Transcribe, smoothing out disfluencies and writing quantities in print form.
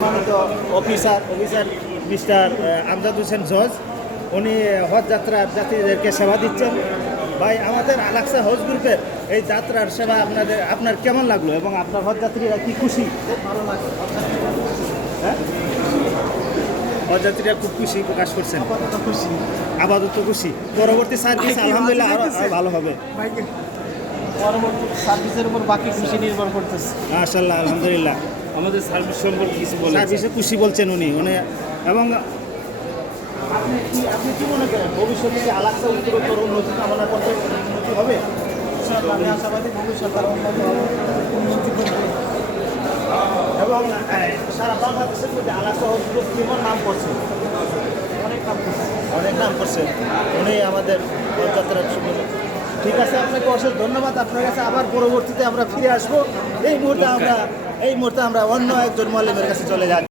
সম্মানিত officer mister Amjad Hossain জজ, উনি হজ যাত্রার যাত্রীদেরকে সেবা দিচ্ছেন। ভাই, আমাদের আলাক্সা হজ গ্রুপের এই যাত্রার সেবা আপনার কেমন লাগলো এবং আপনার হজ যাত্রীরা কি খুশি? ভালো লাগে। হ্যাঁ, হজ যাত্রীরা খুব খুশি প্রকাশ করছেন। খুশি, আপাতত খুশি। পরবর্তী সার্ভিস আলহামদুলিল্লাহ আরো ভালো হবে। পরবর্তী সার্ভিসের উপর বাকি খুশি নির্ভর করতেছে। মাশাআল্লাহ, আলহামদুলিল্লাহ। আমাদের সার্ভিস সম্পর্কে কিছু বলেন। সার্ভিসে খুশি বলছেন উনি এবং আপনি কি মনে করেন ভবিষ্যতে কি আলাক্সা উত্তরোত্তর উন্নতি কামনা করতে উন্নতি হবে? আমি আশাবাদী ভবিষ্যৎ আর উন্নতি করবে। এবং সারা বাংলাদেশের মধ্যে আলাক্সা হজ গ্রুপ কেমন নাম করছে? অনেক নাম করছে। উনি আমাদের হজযাত্রার সুবিধা। ঠিক আছে, আপনাকে অশেষ ধন্যবাদ। আপনার কাছে আবার পরবর্তীতে আমরা ফিরে আসবো। এই মুহূর্তে আমরা অন্য একজন মোয়াল্লিমের কাছে চলে যাচ্ছি।